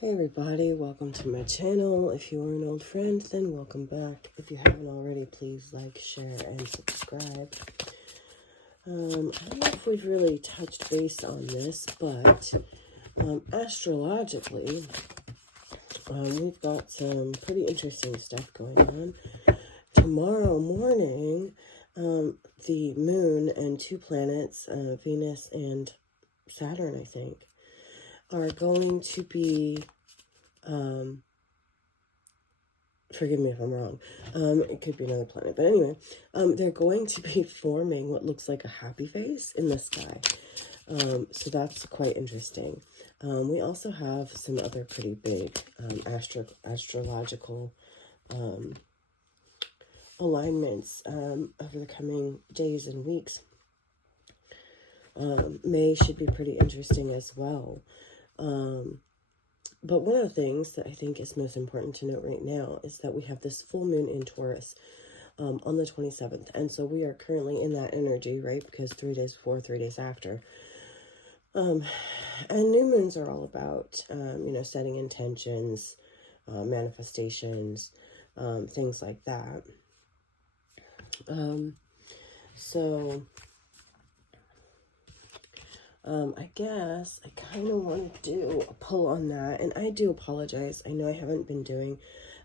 Hey everybody, welcome to my channel. If you are an old friend, then welcome back. If you haven't already, please like, share, and subscribe. I don't know if we've really touched base on this, but astrologically, we've got some pretty interesting stuff going on. Tomorrow morning, the moon and two planets, Venus and Saturn, I think, are going to be, forgive me if I'm wrong, it could be another planet, but anyway, they're going to be forming what looks like a happy face in the sky. So that's quite interesting. We also have some other pretty big astrological alignments over the coming days and weeks. May should be pretty interesting as well. But one of the things that I think is most important to note right now is that we have this full moon in Taurus on the 27th. And so we are currently in that energy, right? Because 3 days before, 3 days after. And new moons are all about, setting intentions, manifestations, things like that. I guess I kind of want to do a pull on that, and I do apologize. I know I haven't been doing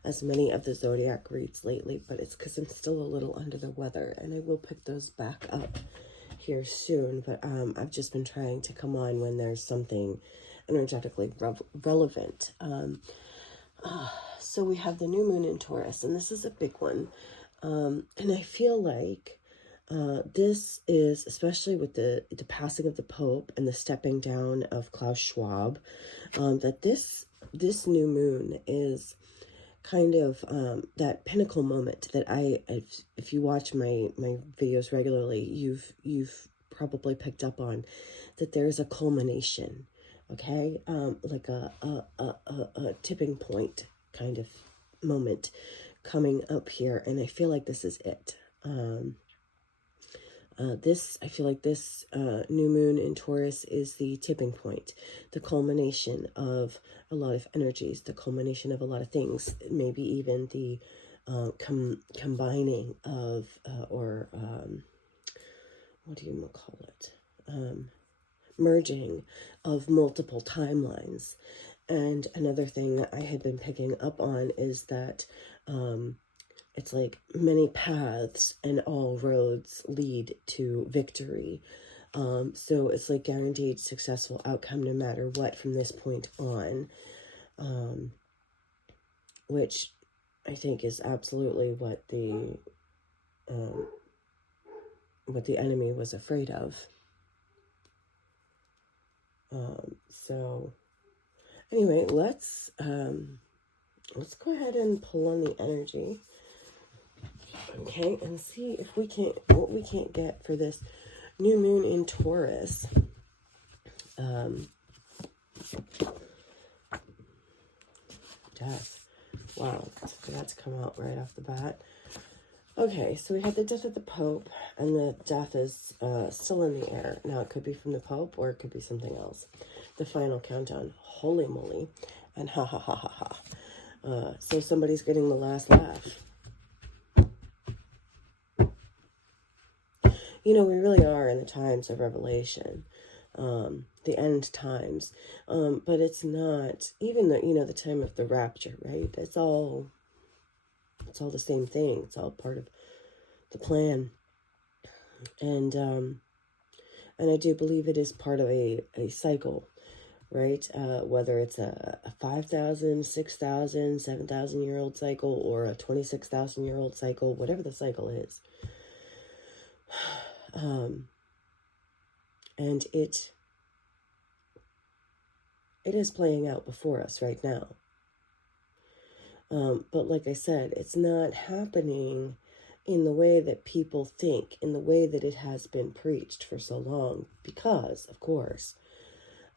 as many of the zodiac reads lately, but it's because I'm still a little under the weather, and I will pick those back up here soon. But I've just been trying to come on when there's something energetically relevant. So we have the new moon in Taurus, and this is a big one, and I feel like this is, especially with the passing of the Pope and the stepping down of Klaus Schwab, that this new moon is kind of that pinnacle moment that if you watch my videos regularly, you've probably picked up on, that there's a culmination, okay, like a tipping point kind of moment coming up here, and I feel like this is it. I feel like this new moon in Taurus is the tipping point, the culmination of a lot of energies, the culmination of a lot of things, maybe even the combining of, what do you call it? Merging of multiple timelines. And another thing that I had been picking up on is that it's like many paths and all roads lead to victory. So it's like guaranteed successful outcome no matter what from this point on, which I think is absolutely what the enemy was afraid of. So anyway, let's go ahead and pull on the energy. Okay, and see if we can't, what we can't get for this new moon in Taurus. Death. Wow, that's come out right off the bat. Okay, so we had the death of the Pope, and the death is still in the air. Now, it could be from the Pope, or it could be something else. The final countdown. Holy moly. And ha ha ha ha ha. So somebody's getting the last laugh. You know, we really are in the times of revelation, the end times. But it's not, even the time of the rapture, right? It's all the same thing. It's all part of the plan. And I do believe it is part of a cycle, right? Whether it's a 5,000, 6,000, 7,000 year old cycle, or a 26,000 year old cycle, whatever the cycle is. And it is playing out before us right now. But like I said, it's not happening in the way that people think, in the way that it has been preached for so long, because, of course,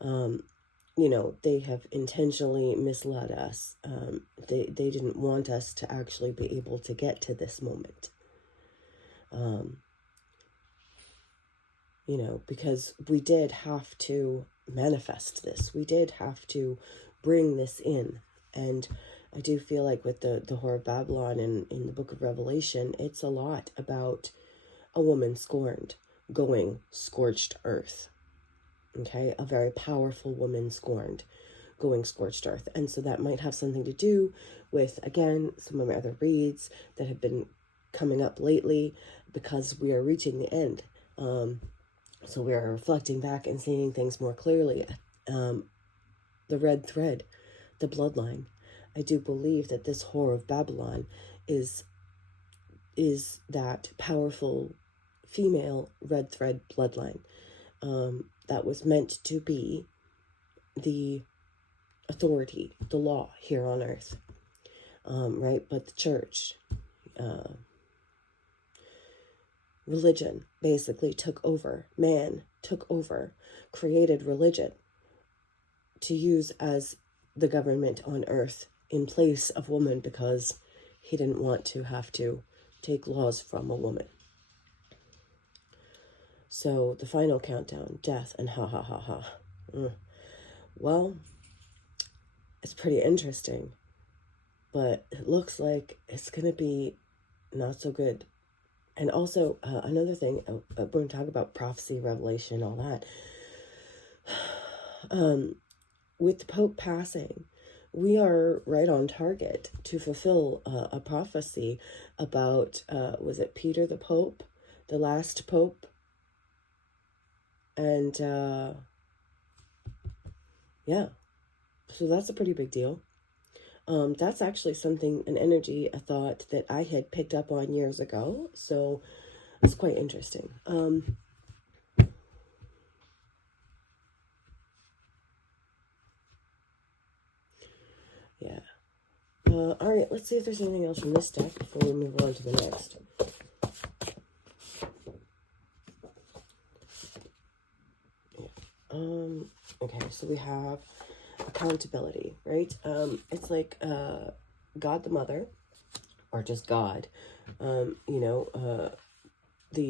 they have intentionally misled us. They didn't want us to actually be able to get to this moment. Because we did have to manifest this. We did have to bring this in. And I do feel like with the Whore of Babylon in the book of Revelation, it's a lot about a woman scorned, going scorched earth. Okay, a very powerful woman scorned, going scorched earth. And so that might have something to do with, again, some of my other reads that have been coming up lately, because we are reaching the end. So we are reflecting back and seeing things more clearly. The red thread, the bloodline. I do believe that this Whore of Babylon is that powerful female red thread bloodline that was meant to be the authority, the law here on earth, right? But the church, religion basically took over. Man took over, created religion to use as the government on earth in place of woman, because he didn't want to have to take laws from a woman. So the final countdown, death, and ha ha ha ha. Well, it's pretty interesting, but it looks like it's going to be not so good. And also, another thing, we're going to talk about prophecy, revelation, all that. With the Pope passing, we are right on target to fulfill a prophecy about, was it Peter the Pope, the last Pope? And, yeah, so that's a pretty big deal. That's actually something, an energy, a thought that I had picked up on years ago. So it's quite interesting. Yeah. All right, let's see if there's anything else from this deck before we move on to the next. Yeah. Okay, so we have accountability, right? It's like God the Mother, or just God, the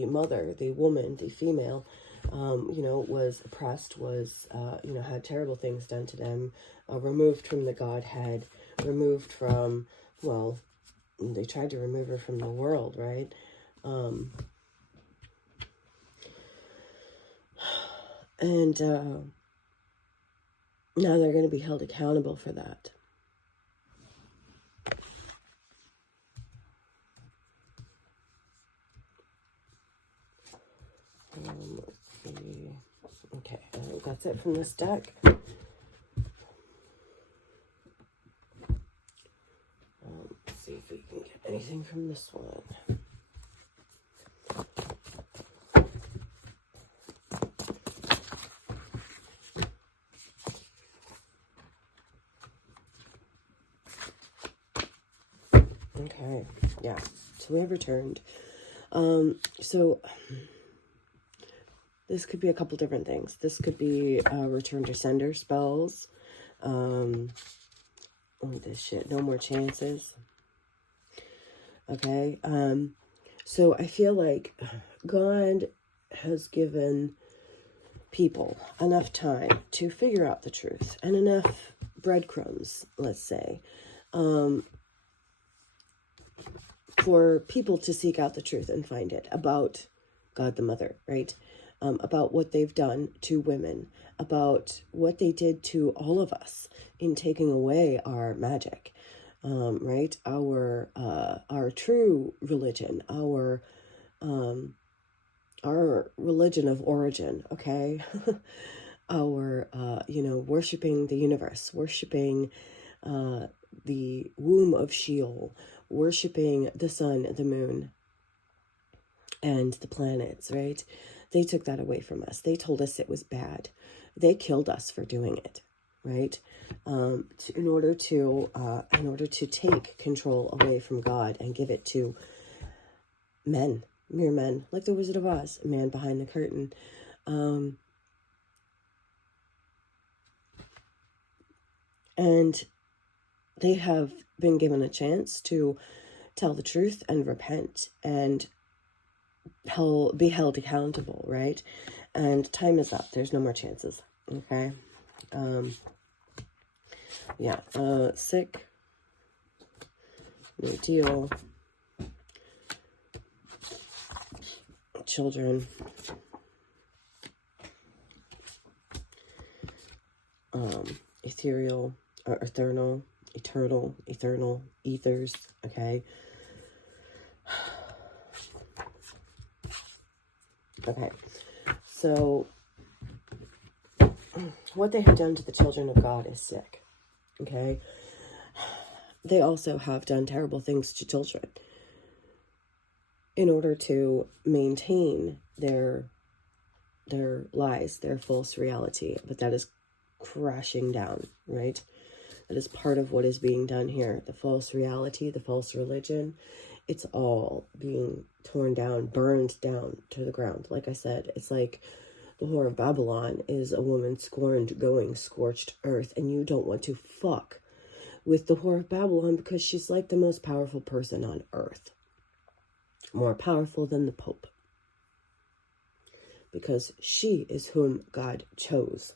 mother, the woman, the female, was oppressed, was, had terrible things done to them, removed from the Godhead, removed from, well, they tried to remove her from the world, right? And now they're going to be held accountable for that. Let's see. Okay, I think that's it from this deck. Let's see if we can get anything from this one. Okay, yeah, so we have returned. So this could be a couple different things. This could be return to sender spells. Oh, this shit, no more chances. Okay, so I feel like God has given people enough time to figure out the truth, and enough breadcrumbs, let's say, for people to seek out the truth and find it about God the Mother, right? About what they've done to women, about what they did to all of us in taking away our magic, right? Our true religion, our religion of origin, okay? Our, worshiping the universe, worshiping the womb of Sheol, worshiping the sun, the moon, and the planets, right? They took that away from us. They told us it was bad. They killed us for doing it, right? In order to take control away from God and give it to men, mere men, like the Wizard of Oz, a man behind the curtain. And they have been given a chance to tell the truth and repent and be held accountable, right? And time is up. There's no more chances, okay? Yeah, sick, no deal, children, ethereal, or eternal, ethers, okay? Okay, so what they have done to the children of God is sick, okay? They also have done terrible things to children in order to maintain their lies, their false reality, but that is crashing down, right? That is part of what is being done here. The false reality, the false religion, it's all being torn down, burned down to the ground. Like I said, it's like the Whore of Babylon is a woman scorned going scorched earth, and you don't want to fuck with the Whore of Babylon because she's like the most powerful person on earth. More powerful than the Pope. Because she is whom God chose.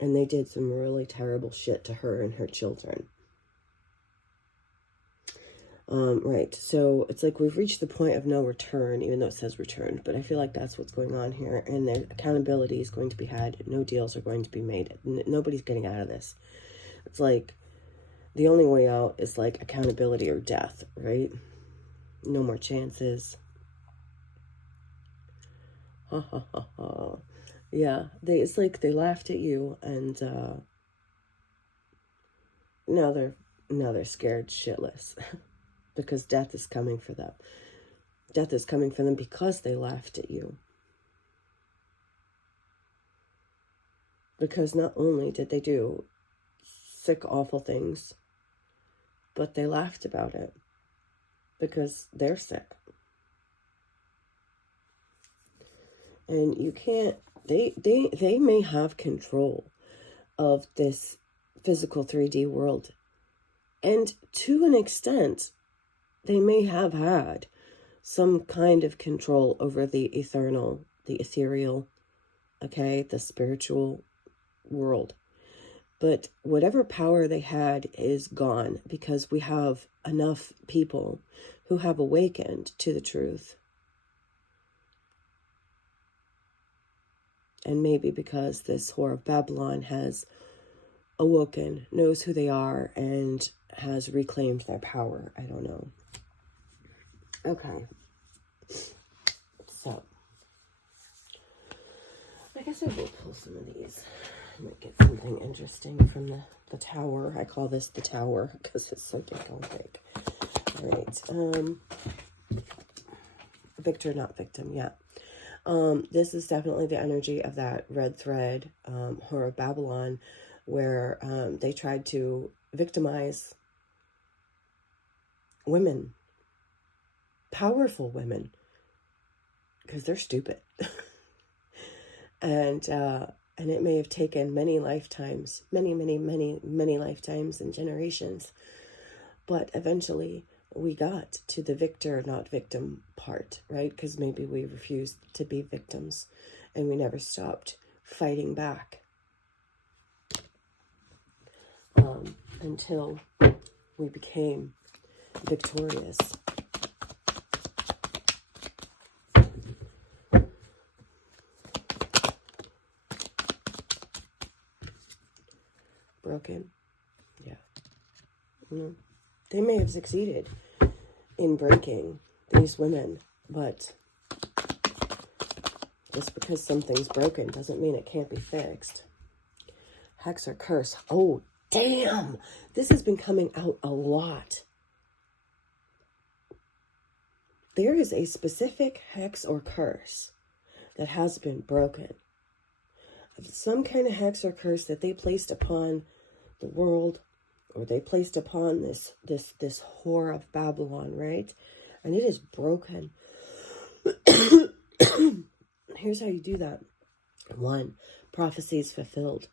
And they did some really terrible shit to her and her children. Right, so it's like we've reached the point of no return, even though it says return, but I feel like that's what's going on here, and the accountability is going to be had, no deals are going to be made, nobody's getting out of this. It's like, the only way out is like accountability or death, right? No more chances. Ha ha ha ha. Yeah, it's like they laughed at you, and now they're scared shitless. Because death is coming for them. Death is coming for them because they laughed at you. Because not only did they do sick, awful things, but they laughed about it. Because they're sick. And you can't, they may have control of this physical 3D world. And to an extent, they may have had some kind of control over the eternal, the ethereal, okay, the spiritual world. But whatever power they had is gone because we have enough people who have awakened to the truth. And maybe because this Whore of Babylon has awoken, knows who they are, and has reclaimed their power. I don't know. Okay. So, I guess I will pull some of these. I might get something interesting from the tower. I call this the tower because it's so damn big. All right. Victor, not victim, yeah. This is definitely the energy of that red thread, Whore of Babylon, where they tried to victimize women, powerful women, because they're stupid. And it may have taken many lifetimes, many lifetimes and generations, but eventually we got to the victor, not victim part, right? Because maybe we refused to be victims and we never stopped fighting back until we became victorious. Broken. Yeah. They may have succeeded in breaking these women, but just because something's broken doesn't mean it can't be fixed. Hex or curse. Oh, damn! This has been coming out a lot. There is a specific hex or curse that has been broken. Some kind of hex or curse that they placed upon the world, or they placed upon this Whore of Babylon, right? And it is broken. Here's how you do that. 1, prophecies fulfilled.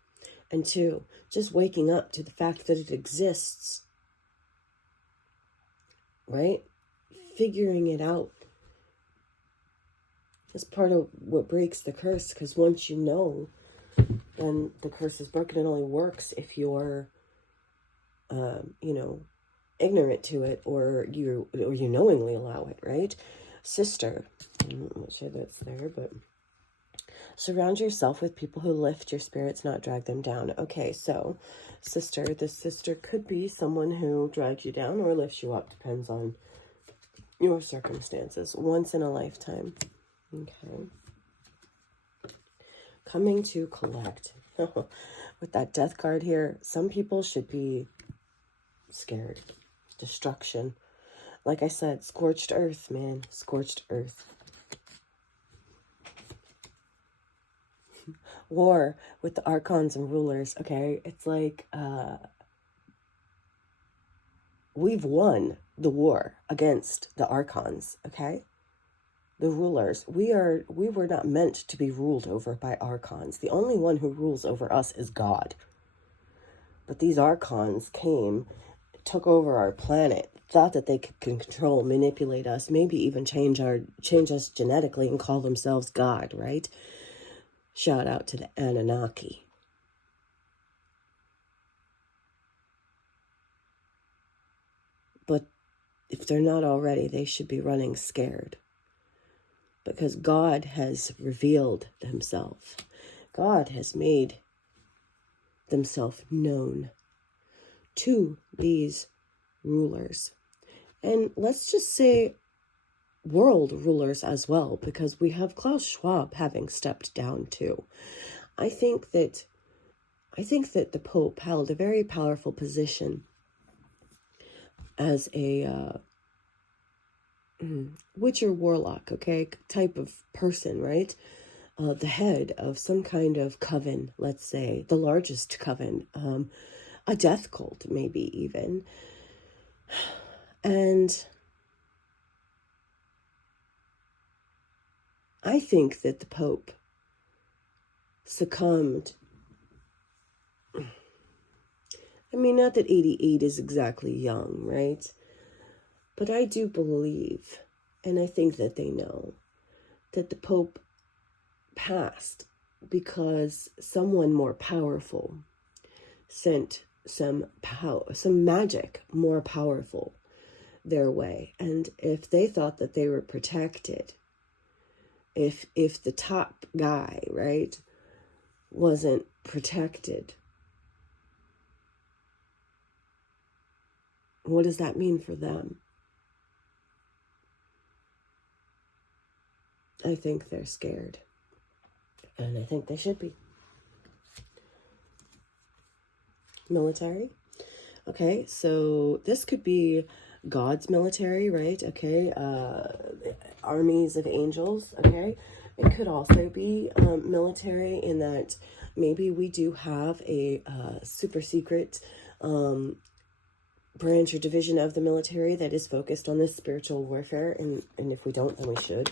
And 2, just waking up to the fact that it exists. Right? Figuring it out. It's part of what breaks the curse, because once you know, then the curse is broken. It only works if you're, you know, ignorant to it, or you knowingly allow it, right? Sister, I'm not sure that's there, but surround yourself with people who lift your spirits, not drag them down. Okay, so sister, this sister could be someone who drags you down or lifts you up, depends on your circumstances. Once in a lifetime. Okay. Coming to collect. With that death card here, some people should be scared. Destruction. Like I said, scorched earth, man. Scorched earth. War with the archons and rulers, okay? It's like, we've won the war against the archons, okay? The rulers. We were not meant to be ruled over by archons. The only one who rules over us is God. But these archons came, took over our planet, thought that they could control, manipulate us, maybe even change us genetically and call themselves God, right? Shout out to the Anunnaki. But if they're not already, they should be running scared. Because God has revealed himself. God has made himself known to these rulers. And let's just say world rulers as well, because we have Klaus Schwab having stepped down too. I think that the Pope held a very powerful position as a witcher warlock, okay, type of person, right? The head of some kind of coven, let's say, the largest coven, a death cult, maybe even. And I think that the Pope succumbed. I mean, not that 88 is exactly young, right? But I do believe, and I think that they know, that the Pope passed because someone more powerful sent some magic more powerful their way. And if they thought that they were protected, if the top guy, right, wasn't protected, what does that mean for them? I think they're scared. And I think they should be. Military. Okay, so this could be God's military, right? Okay, armies of angels, okay? It could also be military in that maybe we do have a super secret branch or division of the military that is focused on this spiritual warfare, and if we don't, then we should.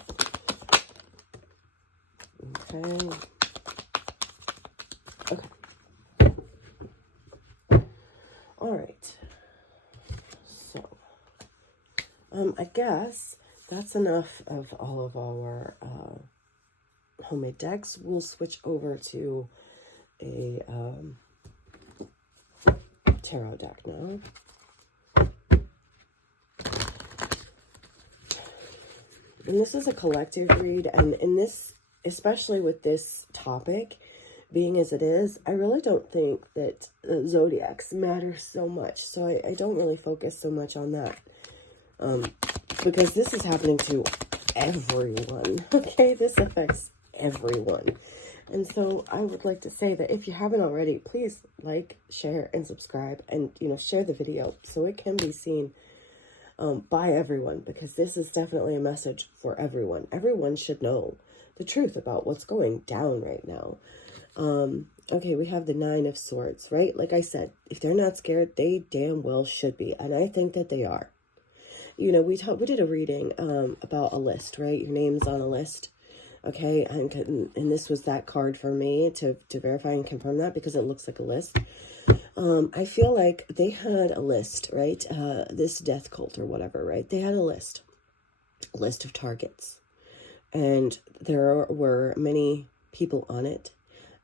Okay. All right. So, I guess that's enough of all of our homemade decks. We'll switch over to a tarot deck now. And this is a collective read, and in this, especially with this topic being as it is, I really don't think that zodiacs matter so much. So I don't really focus so much on that. Because this is happening to everyone. Okay, this affects everyone. And so I would like to say that if you haven't already, please like, share, and subscribe, and share the video so it can be seen by everyone, because this is definitely a message for everyone. Everyone should know the truth about what's going down right now. Okay, we have the Nine of Swords, right? Like I said, if they're not scared, they damn well should be, and I think that they are. We did a reading about a list, right? Your name's on a list, okay? And this was that card for me to verify and confirm that, because it looks like a list. I feel like they had a list, right? This death cult or whatever, right? They had a list of targets. and there were many people on it,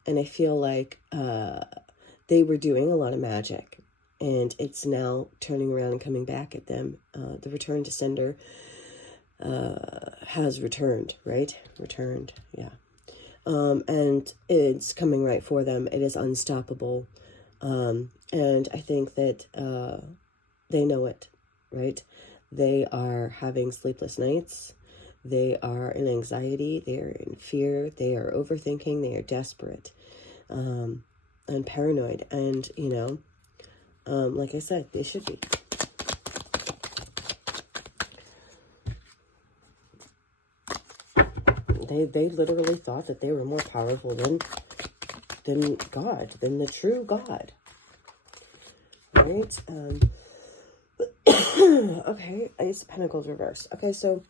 and I feel like they were doing a lot of magic, and it's now turning around and coming back at them. The return to sender has returned, right? Returned, yeah. And it's coming right for them. It is unstoppable. And I think that they know it, right? They are having sleepless nights. They are in anxiety. They are in fear. They are overthinking. They are desperate and paranoid. And, like I said, they should be. They literally thought that they were more powerful than God, than the true God. Right? Okay, Ace of Pentacles reverse. Okay, so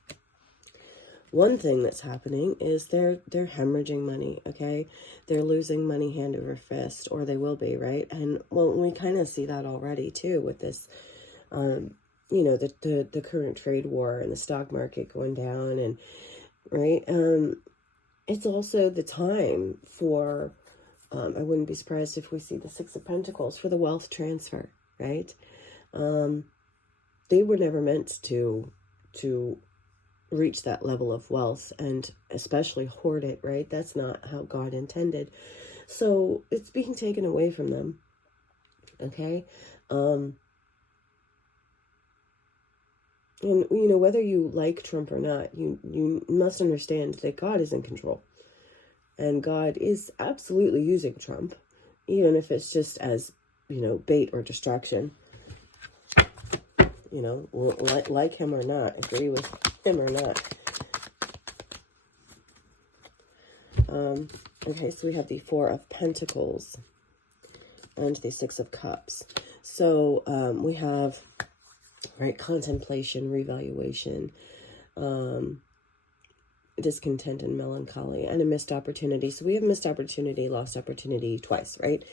one thing that's happening is they're hemorrhaging money, okay? They're losing money hand over fist, or they will be, right? And, well, we kind of see that already, too, with this, the current trade war and the stock market going down, and, right? It's also the time for, I wouldn't be surprised if we see the Six of Pentacles for the wealth transfer, right? They were never meant to reach that level of wealth, and especially hoard it, right? That's not how God intended. So it's being taken away from them, okay? And, whether you like Trump or not, you must understand that God is in control. And God is absolutely using Trump, even if it's just as, bait or distraction. Like him or not, agree with him or not. Okay, so we have the Four of Pentacles and the Six of Cups. So we have, right, contemplation, revaluation, discontent and melancholy, and a missed opportunity. So we have missed opportunity, lost opportunity twice, right?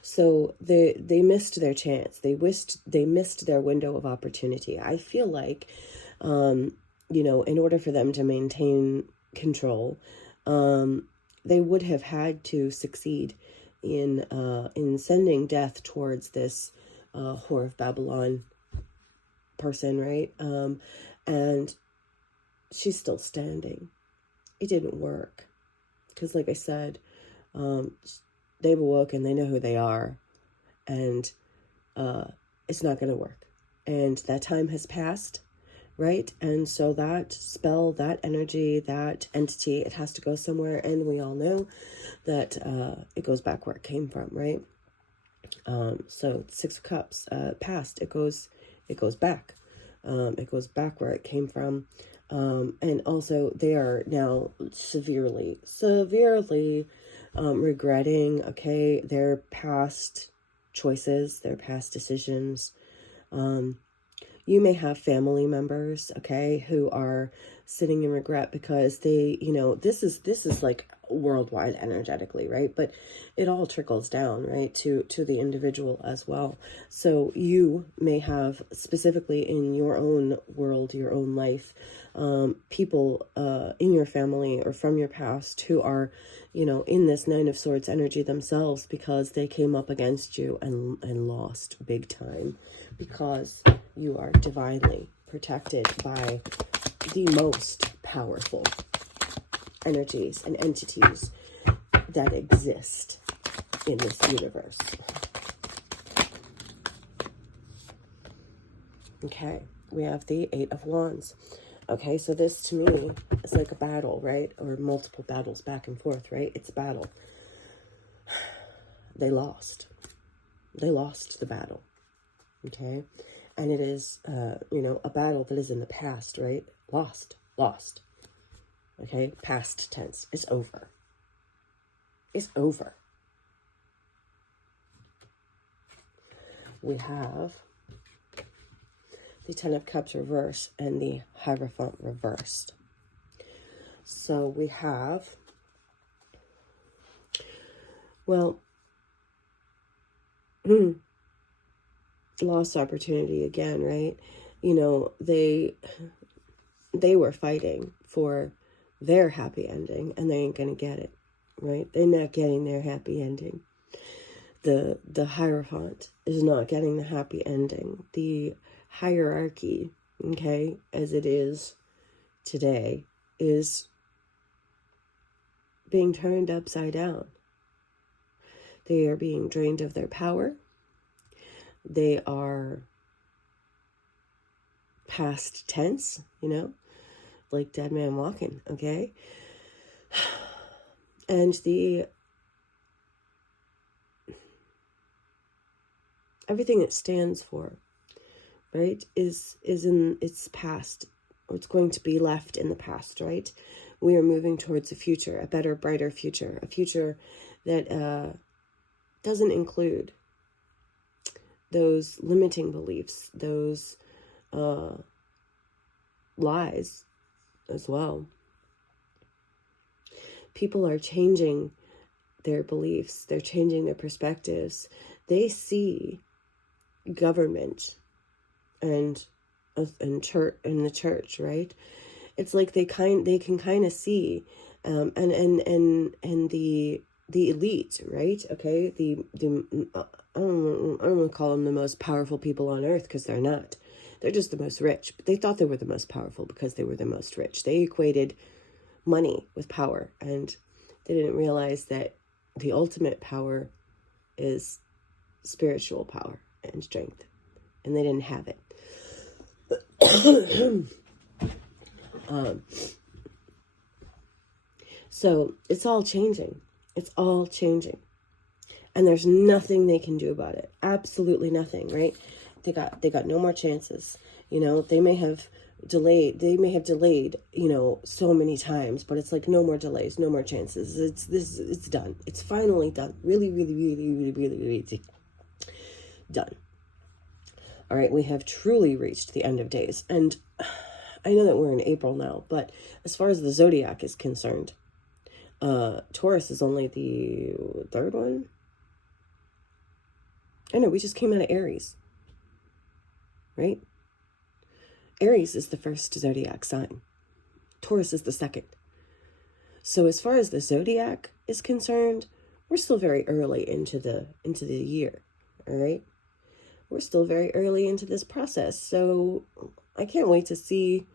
So they missed their chance. They missed their window of opportunity. I feel like, in order for them to maintain control, they would have had to succeed in sending death towards this Whore of Babylon person, right? And she's still standing. It didn't work because, like I said, they've awoken, they know who they are, and it's not going to work. And that time has passed, right? And so that spell, that energy, that entity, it has to go somewhere, and we all know that it goes back where it came from, right? So Six of Cups passed, it goes back. It goes back where it came from. And also they are now severely regretting, okay, their past choices, their past decisions. You may have family members, okay, who are sitting in regret because they, this is like worldwide energetically, right? But it all trickles down, right, to the individual as well. So you may have, specifically in your own world, your own life, people in your family or from your past who are, in this Nine of Swords energy themselves, because they came up against you and lost big time, because you are divinely protected by the most powerful energies and entities that exist in this universe. Okay, we have the Eight of Wands. Okay, so this to me is like a battle, right? Or multiple battles back and forth, right? It's a battle. They lost. They lost the battle. Okay? And it is, a battle that is in the past, right? Lost. Okay? Past tense. It's over. It's over. We have the Ten of Cups reversed and the Hierophant reversed. So we have, well, lost opportunity again, right? They were fighting for their happy ending, and they ain't gonna get it, right? They're not getting their happy ending. The Hierophant is not getting the happy ending. The hierarchy, okay, as it is today, is being turned upside down. They are being drained of their power. They are past tense, like Dead Man Walking, okay? And everything it stands for, right, is in its past, or it's going to be left in the past, right? We are moving towards a future, a better, brighter future, a future that doesn't include those limiting beliefs, those lies as well. People are changing their beliefs. They're changing their perspectives. They see government and church and the church, right? It's like they can kind of see and the elite, right? Okay, I don't want to call them the most powerful people on earth, because they're not. They're just the most rich. But they thought they were the most powerful because they were the most rich. They equated money with power, and they didn't realize that the ultimate power is spiritual power and strength, and they didn't have it. So it's all changing. It's all changing. And there's nothing they can do about it. Absolutely nothing, right? They got no more chances. They may have delayed, so many times, but it's like no more delays, no more chances. It's done. It's finally done. Really, really, really, really, really, really done. All right, we have truly reached the end of days. And I know that we're in April now, but as far as the zodiac is concerned, Taurus is only the third one. I know, we just came out of Aries, right? Aries is the first zodiac sign. Taurus is the second. So as far as the zodiac is concerned, we're still very early into the year, all right? We're still very early into this process. So I can't wait to see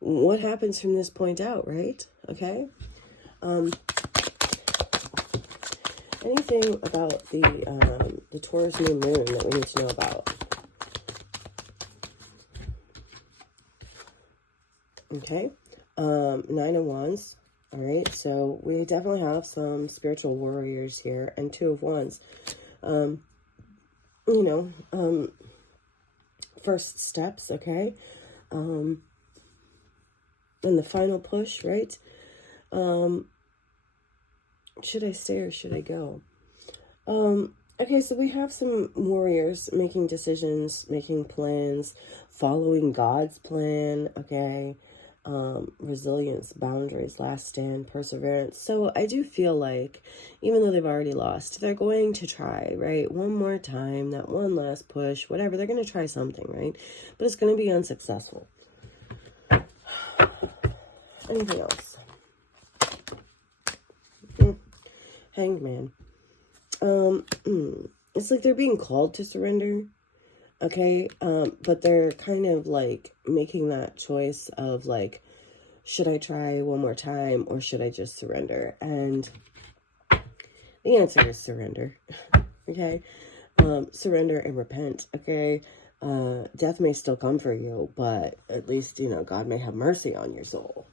what happens from this point out, right? Okay? Anything about the Taurus new moon that we need to know about? Okay. Nine of Wands. All right. So we definitely have some spiritual warriors here, and Two of Wands. First steps, okay? And the final push, right? Should I stay or should I go? Okay, so we have some warriors making decisions, making plans, following God's plan, okay? Resilience, boundaries, last stand, perseverance. So I do feel like, even though they've already lost, they're going to try, right? One more time, that one last push, whatever. They're going to try something, right? But it's going to be unsuccessful. Anything else? Hanged Man. It's like they're being called to surrender, okay? But they're kind of like making that choice of like, should I try one more time or should I just surrender? And the answer is surrender, okay? Surrender and repent, okay? Death may still come for you, but at least, God may have mercy on your soul.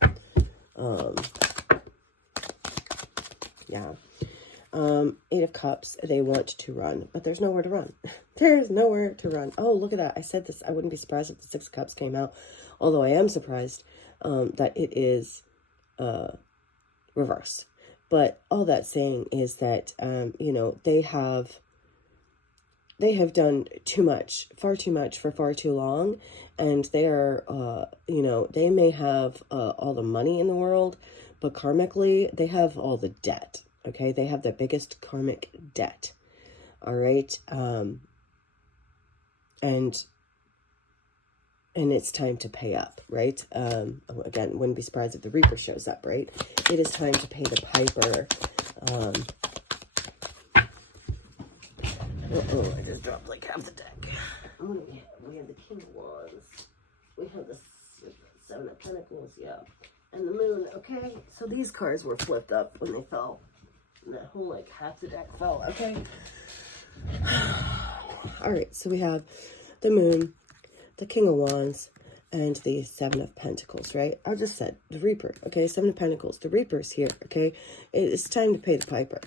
Yeah. Eight of Cups, they want to run, but there's nowhere to run. There's nowhere to run. Oh, look at that. I said this. I wouldn't be surprised if the Six of Cups came out, although I am surprised that it is reverse. But all that's saying is that, they have done too much, far too much for far too long. And they are, they may have all the money in the world, but karmically, they have all the debt. Okay, they have the biggest karmic debt. All right. And and it's time to pay up, right? Again, wouldn't be surprised if the Reaper shows up, right? It is time to pay the piper. I just dropped like half the deck. What do we have? We have the King of Wands. We have the Seven of Pentacles, yeah. And the Moon, okay? So these cards were flipped up when they fell. And that whole, like, half the deck fell, okay? All right, so we have the Moon, the King of Wands, and the Seven of Pentacles, right? I just said the Reaper, okay? Seven of Pentacles. The Reaper's here, okay? It's time to pay the piper.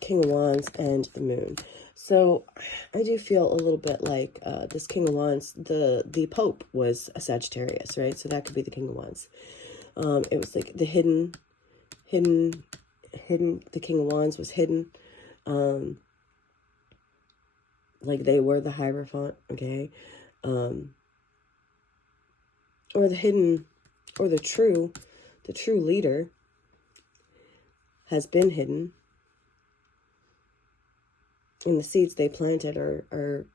King of Wands and the Moon. So I do feel a little bit like this King of Wands, the Pope was a Sagittarius, right? So that could be the King of Wands. It was like the hidden, the King of Wands was hidden. Like they were the Hierophant, okay? Or the hidden, or the true leader has been hidden. And the seeds they planted are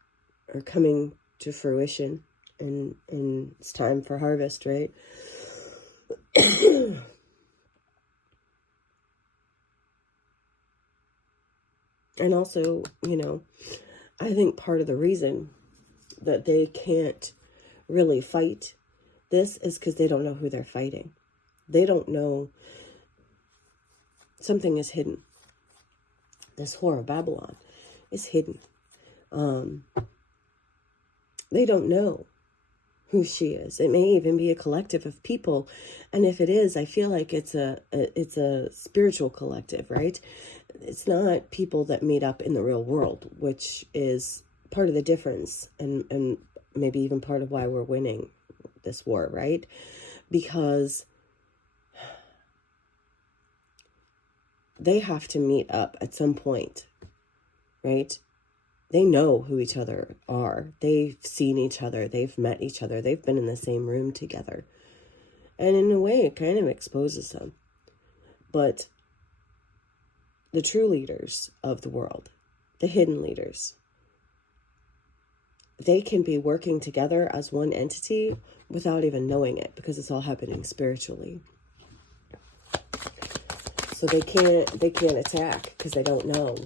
coming to fruition, and it's time for harvest, right? And also, you know, I think part of the reason that they can't really fight this is because they don't know who they're fighting. They don't know. Something is hidden. This whore of Babylon is hidden. They don't know who she is. It may even be a collective of people, and if it is, I feel like it's a spiritual collective, right? It's not people that meet up in the real world, which is part of the difference, and maybe even part of why we're winning this war, right? Because they have to meet up at some point, right? They know who each other are. They've seen each other. They've met each other. They've been in the same room together. And in a way, it kind of exposes them. But the true leaders of the world, the hidden leaders, they can be working together as one entity without even knowing it, because it's all happening spiritually. So they can't attack because they don't know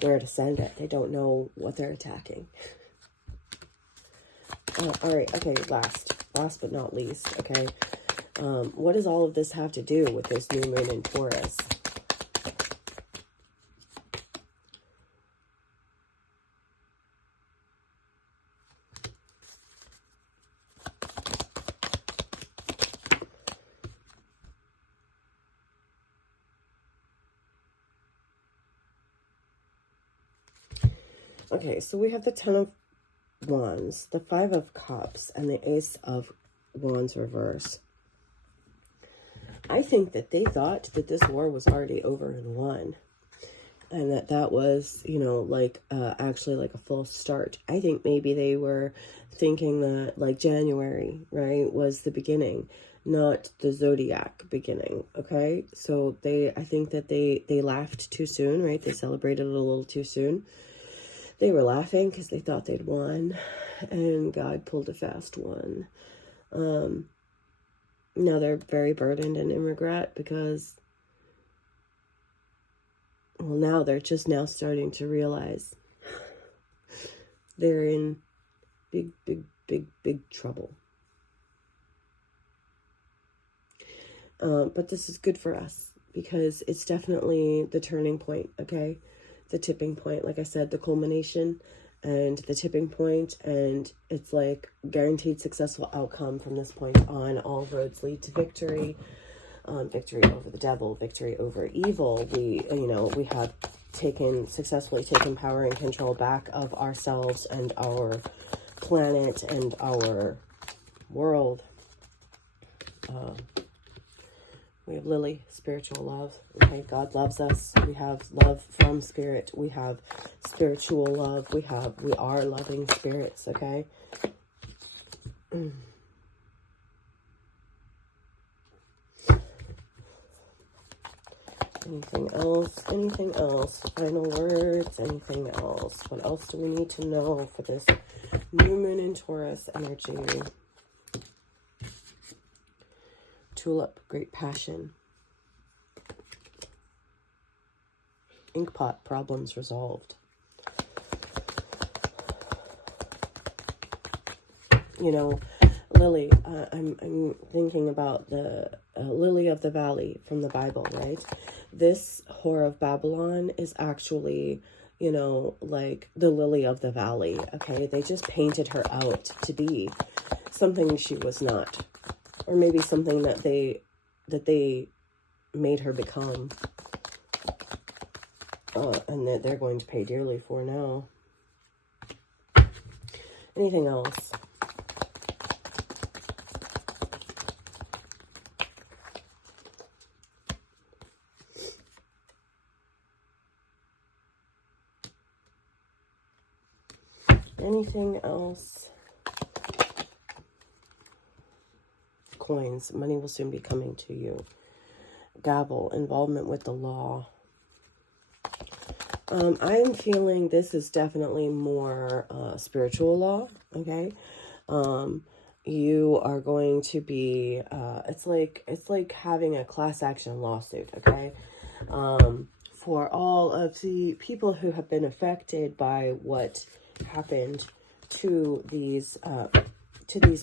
where to send it. They don't know what they're attacking. All right, okay, last but not least, okay. What does all of this have to do with this new moon in Taurus? Okay, so we have the Ten of Wands, the Five of Cups, and the Ace of Wands reverse. I think that they thought that this war was already over and won. And that was, you know, like, actually like a full start. I think maybe they were thinking that, like, January, right, was the beginning, not the zodiac beginning, okay? So I think that they laughed too soon, right? They celebrated it a little too soon. They were laughing because they thought they'd won, and God pulled a fast one. Now they're very burdened and in regret because, well, now they're just now starting to realize they're in big trouble. But this is good for us because it's definitely the turning point, okay? The tipping point, like I said, the culmination and the tipping point, and it's like guaranteed successful outcome from this point on. All roads lead to victory. Victory over the devil, victory over evil. We have successfully taken power and control back of ourselves and our planet and our world. We have Lily, spiritual love. Okay, God loves us. We have love from spirit. We have spiritual love. We are loving spirits, okay? Anything else? Anything else? Final words? Anything else? What else do we need to know for this New moon in Taurus energy. Tulip, great passion. Inkpot, problems resolved. You know, Lily, I'm thinking about the lily of the valley from the Bible, right? This whore of Babylon is actually, you know, like the lily of the valley, okay? They just painted her out to be something she was not. Or maybe something that they made her become. And that they're going to pay dearly for now. Anything else? Anything else? Coins. Money will soon be coming to you. Gavel. Involvement with the law. I'm feeling this is definitely more spiritual law, okay? You are going to be, it's like having a class action lawsuit, okay? For all of the people who have been affected by what happened to these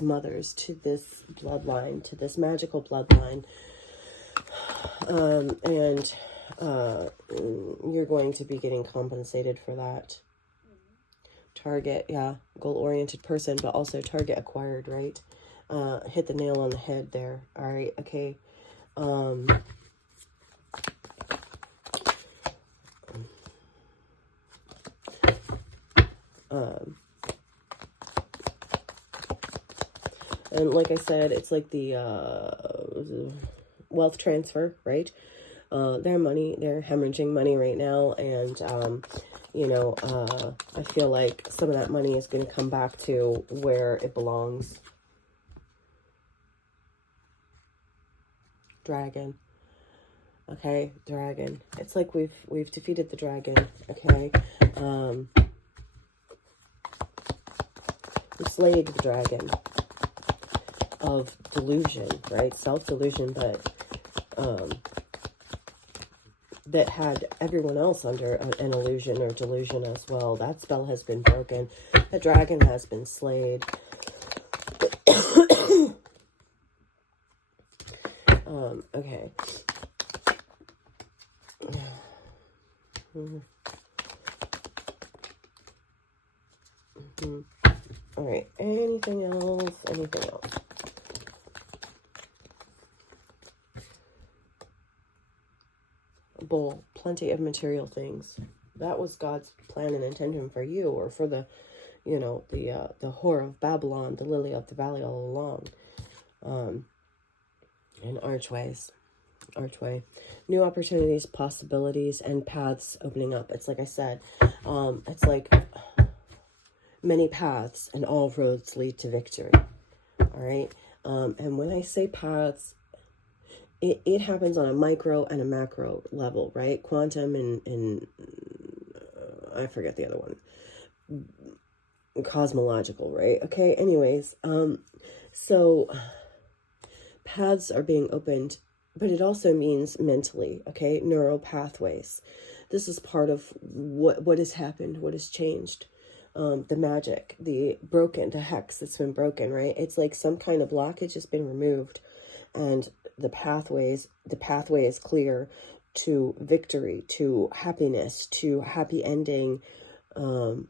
mothers, to this bloodline, to this magical bloodline, and you're going to be getting compensated for that. Target, yeah, goal-oriented person, but also target acquired, right? Hit the nail on the head there. All right, okay. And like I said, it's like the wealth transfer, right? Their money, they're hemorrhaging money right now, and you know, I feel like some of that money is going to come back to where it belongs. Dragon. Okay, dragon. It's like we've defeated the dragon, okay? We slayed the dragon of delusion, right? Self-delusion, but that had everyone else under an illusion or delusion as well. That spell has been broken. The dragon has been slayed. Okay. All right. Anything else? Anything else? Bull. Plenty of material things. That was God's plan and intention for you, or for the, you know, the whore of Babylon, the lily of the valley all along. And archways. Archway. New opportunities, possibilities, and paths opening up. It's like I said, it's like many paths and all roads lead to victory. All right. And when I say paths, it happens on a micro and a macro level, right? Quantum and I forget the other one. Cosmological, right? Okay. Anyways, so paths are being opened, but it also means mentally, okay? Neural pathways. This is part of what has happened, what has changed. The magic, the hex that's been broken, right? It's like some kind of blockage has been removed, and the pathway is clear to victory, to happiness, to happy ending,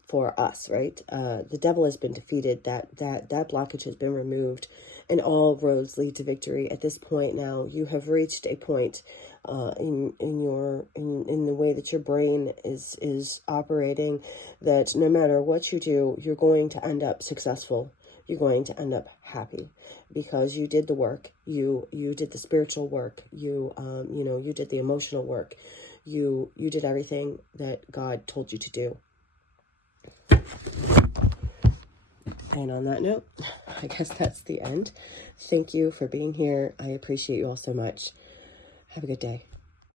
for us, right? The devil has been defeated, that blockage has been removed, and all roads lead to victory. At this point now, you have reached a point in the way that your brain is operating, that no matter what you do, you're going to end up successful. You're going to end up happy, because you did the work. You did the spiritual work. You did the emotional work. You did everything that God told you to do. And on that note, I guess that's the end. Thank you for being here. I appreciate you all so much. Have a good day.